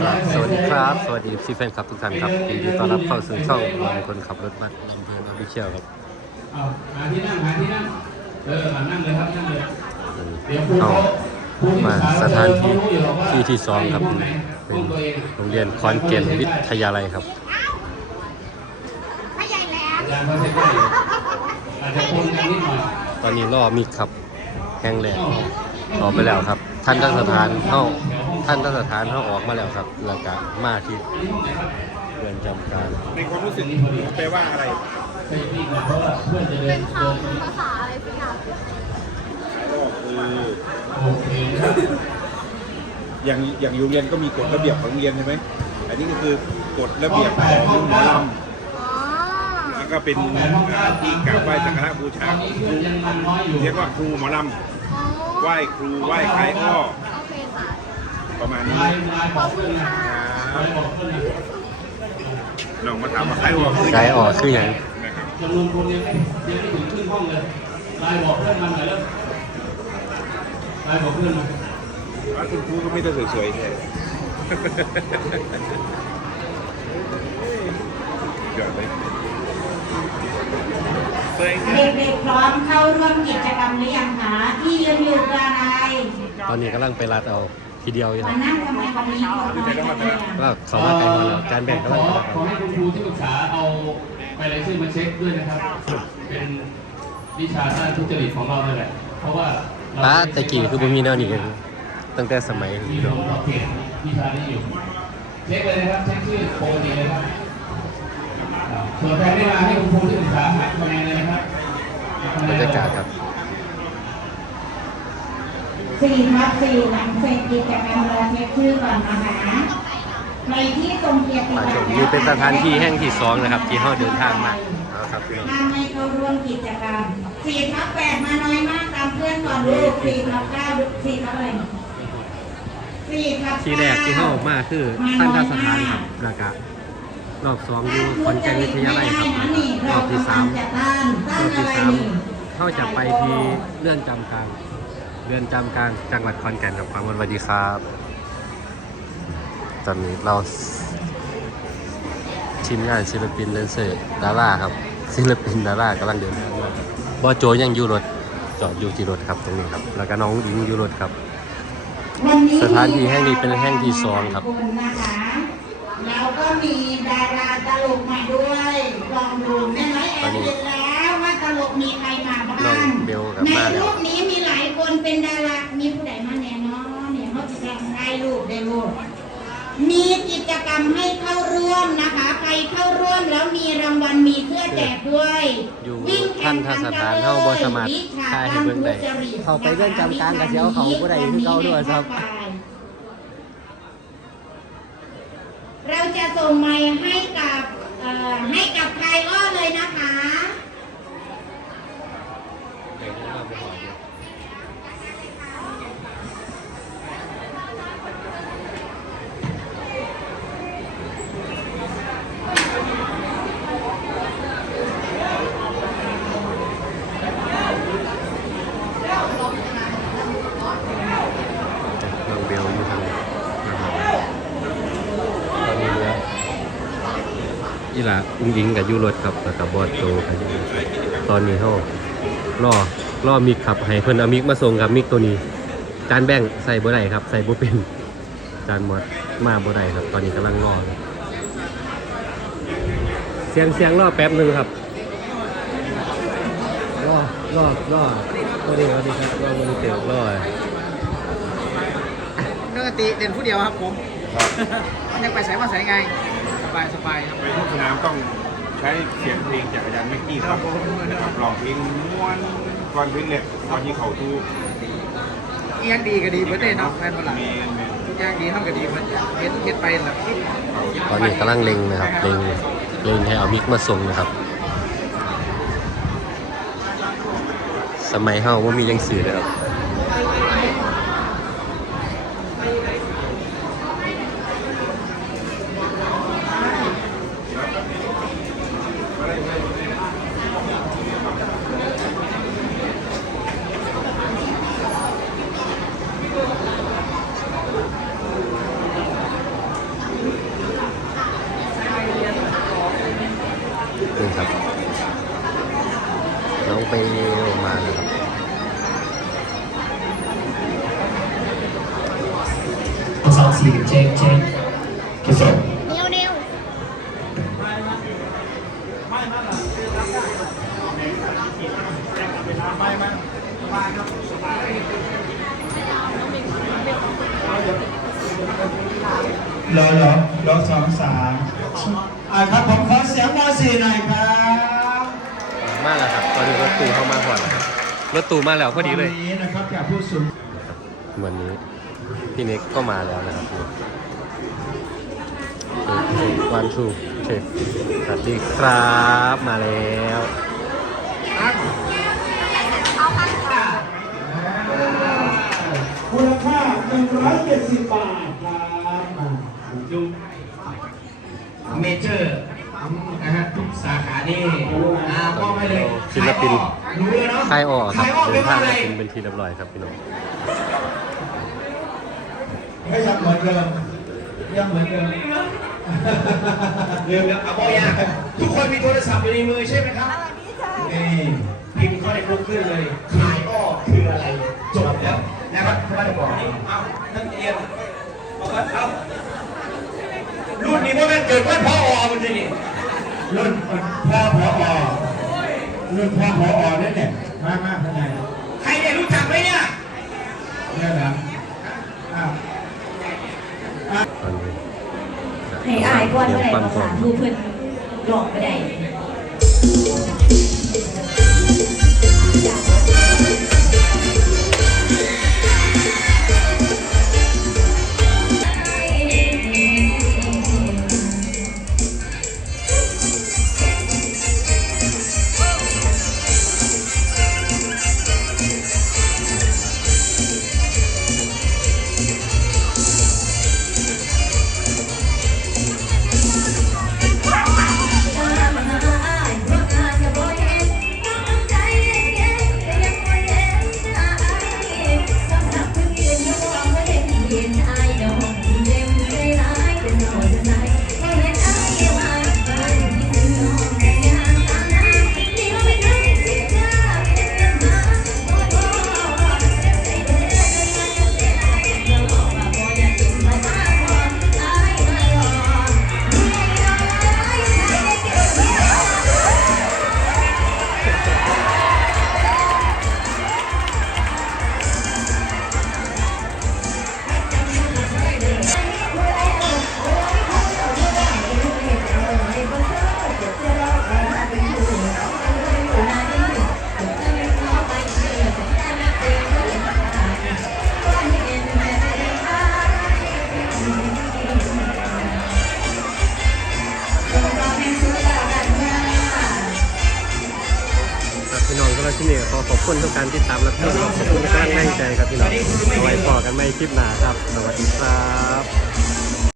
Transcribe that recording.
ครับสวัสดีครับ สวัสดีซีแฟนคลับทุกท่านครับยินดีต้อนรับเข้าสู่ช่องวันคนขับรถบัสลำเพลินออฟฟิเชียลครับเอาหาที่นั่งหาที่นั่งเออมานั่งเลยครับนั่งเลยเดี๋ยวครูเข้าเขาครูที่มาปรึกษสถานที่เขรู้อยู่หรอกว่าที่ที่สองครับให้ไหนเป็นห้องตัวเองโรงเรียนคอนเกนวิทยาลัยครับ ไม่ใหญ่แหลมอาจารย์เขาใช้ได้อยู่อาจจะปนกันนิดหน่อยตอนนี้ล่อมิกครับแห้งแหลกออกไปแล้วครับ ท่านทัศสถานเข้า ท่านทัศสถานเข้าออกมาแล้วครับแล้วก็มาที่เรือนจำกลารในความรู้สึกแปลว่าอะไรไปพี่นะเพราะว่าเพื่อนจะเดิเป็นนเดินคำภาษาอะไรสักอย่างก็คือโอเคนะครับอย่างอย่างโรงเรียนก็มีกฎระเบียบของโรงเรียนใช่ไหมอันนี้ก็คือกฎระเบียบของหมอลอ๋อำแล้วก็เป็นอ่าที่กราบไหว้สักการะบูชาตอนขอนี้งคเพื่รูอนยังมันน้อยอยู่เรียกว่าครูหมอลอ๋อำไหว้ครูไหว้ใครอ้อโอเคค่ะ ประมาณไลนี้น์ไลน์บอกเพื่อนนะไลน์บอกเพื่อนนะน้องมาถามว่าใครอ้อคือไกด์ออกคืออย่างนะครับจำนวนคนยังไม่ยังไม่ถึงครึ่งห้องเลยไลน์บอกเพื่อนมันหน่อยแล้วไลน์บอกเพื่อนมาว่าคุณครูก็ไม่ได้สวยๆแท้เกิดเลยเด็กๆพร้อมเข้าร่วมกิจกรรมหรือยังคะที่ยืนอยู่กลางอะไรตอนนี้กำลังไปรัดเอา ทีเดียวอยู่คมารับนั่งทำไมวันนี้คนน้อยจังเลยอะก็เขามาไกลมาแล้วการแบ่งกำลังขอไปขอให้คุณครูที่ปรึกษาเอาไปรายชื่อมาเช็คด้วยนะครับ เป็นวิชาด้านทุจริตของเราเลยแหละเพราะว่าเรป้าแต่กี่คือบ่มีแนวนี้กันตั้งแต่สมัยมีนี้ขเนาองเราเขตวิชานี้อยู่เช็คเลยนะครับเช็คชื่อปกติเลยครับอ่าส่วนใครไม่มาให้คุณครูที่ปรึกษาหาคะแนนเลยนะครับบรรยากาศครับ สี่ทับสี่หลังเสร็จกิจกรรมเราเช็คชื่อก่อนนะคะใครที่ทรงเกียรติป่าบัชตมรนี่เป็นสถานที่แห่งที่สองนะครับ ที่เราเดินทางมาเอาครับพี่น้องถ้าไม่เข้าร่วมกิจกรรมสี่ทับแปดมาน้อยมากตามเพื่อนก่อนลูกสี่ทับเก้าสี่ทับอะไรสี่ทับที่แรกที่เข้ามาคือท่านทัศสถานครับแล้วก็รอบสองอยู่คอนแกนวิทยาลัยครับรอบที่สามรอบที่สามเขาจะไปที่เลื่อนจำกลาง เลื่อนจำกลางจังหวัดขอนแก่นครับความสวัสดีครับ ตอนนี้เราทีมงานศิลปินแดนเซอร์ดาราครับศิลปินดารากำลังเดินทางมาครับบอโจยังอยู่รถจอดอยู่ที่รถครับตรงนี้ครับ แล้วก็น้องอิงอยู่รถครับวันนี้สถานที่แห่งนี้เป็นแห่งที่สองครับขณนะคะแล้วก็มีดาราตลกมาด้วยลองดูแม่น้อยแอบเห็นแล้วว่าตลกมีใครมาบ้างน้องเบลกับในมาแล้วรูปนี้มีหลายคนเป็นดารา มีผู้ใดมาแน่เนอนเนี่ยเขาจะทำได้รูปได้รูปมีกิจกรรมให้เข้าร่วมนะคะ ใครเข้าร่วมแล้วมีรางวัลมีเสื้อแจกด้วยอยู่วิ่งท่านแข่งทัขัศนสกัถานนเฮาบ่สามารถวิชถ่ายให้เบิ่งได้ด้เข้าไปเลื่อนจำกลางก็สิเอาเขาผู้ใดคือเก่าด้วยครับ เราจะส่งไมค์ให้กับเอ่อให้กับใครอ้อเลยนะคะ น้องเบลอยู่ทางนะครับตอนนี้เรือ อีหล่าอุ้งอิงกับยูรถครับแล้วกับบอสโจกันอยู่ตอนนี้เขาล่อล่อมิกขับให้เพิ่นเอามิกมาส่งครับมิกตัวนี้ จานแบ่งใส่บ่ได้ครับ ใส่บ่เป็นจานมอดมาบ่ได้ครับ ตอนนี้กำลังรออยู่เสียงเสียงรอแป๊บหนึงครับรอรอรอตัวนี้สวัสดีครับรอมือเตียวรอปกติเด่นผู้เดียวครับผมมันยังไปใส่มาใส่ไงส บายสบายครับไปทุกสนามต้องใช้เสียงเพลงจากอาจารย์แม็กกี้ครับนะครับร้องเพลงม้วนก่อนเพลงเล็กก่อนที่เขาทูอีหยังดีก็ดีเบิร์ดเดย์เนาะแฟนบอลลังมีมีทุกอย่างดีเท่ากับดีมันเฮ็ดเฮ็ดไปแหละตอนนี้กำลังเล็งนะครับเล็งเล็งให้เอามิกมาส่งนะครับ สมัยเฮาว่ามียังสื่อเลยครับ ไปมานะครับสองสี่เช็คเช็คทดสอบเร็วเร็วรอรอรอสองสามอ่าครับผมขอเสียงมอสี่หน่อย ตอนนี้รถตู้เข้ามาก่อนแล้วครับรถตู้มาแล้วพอดีเลย วันนี้นะครับจากผู้สูงวันนี้พี่เน็กก็มาแล้วนะครับวันทูเช็คสวัสดีครับมาแล้วมูลค่า170 บาทครับมาดูเมเจอร์ นะฮะทุกสาขานี่อ่ามอบให้เลยศิลปิน รู้เลยเนาะค่ายอ้อครับค่ายอ้อเดิเป็นนทางอะไร มาเป็นเป็นทีเรียบร้อยครับพี่น้องไม่ยังเหมือนเดิมยังเหมือนเดิมเดิมแล้วเอาบอยากทุกคนมีโทรศัพท์อยู่ในมือใช่ไหมครับนี่พิมพ์เข้าในกูเกิลเลยขายอ้อคืออะไรจบแล้วนะครับเพราะว่าจะบอกนี่เอานักเรียนเอาเอาเอารุ่นนี้ว่ามันเกิดว่าพ่ออมันจะนี่ รุ่นพ่อพอรุ่นพ่อพอเนี่ยเนี่ยมามาข้างในใครเนี่ยรู้จักไหมเนี่ยเนี่ยนะอ้าวตอนนี้ให้อายก่อนเตรีเมื่ยอมไหร่ปั้นภาฟอษางทูเพิ่นหลอกไปได้ ที่นี่ขอขอบคุณทุกการติดตามรับชมขอบคุณทุกการแรงใจครับพี่น้องเอาไว้พอกันไม่คลิปหน้าครับ สวัสดีครับ